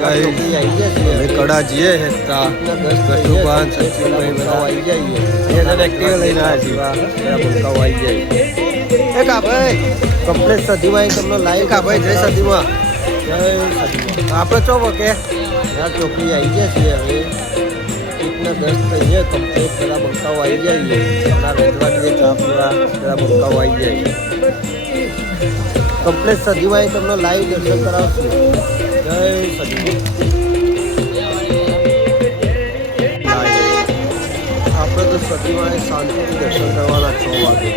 કડા જઈએ હેતા કશુભાન સચિનભાઈ બધા આવી જઈએ એને એક્ટિવ લઈને આવ્યા છીએ મુલકાઓ આવી જાય એ કા ભાઈ કમ્પ્લેટ સદીમાં તમને લાઈવ કા ભાઈ જય સદીમાં જય સદીમાં આપણે ચો કે યાર ચોકડી આવી ગયા છીએ હવે ઇતના 10 થઈએ કમ્પ્લેટ પેલા મુલકાઓ આવી જઈએ ના રજવાડીએ ચા પીવા પેલા મુલકાઓ આવી જાય કમ્પ્લેટ સદીમાં તમને લાઈવ દર્શન કરાવશું જય સદી આપણે તો સદીમાં શાંતિથી દર્શન કરવાના 6 વાગે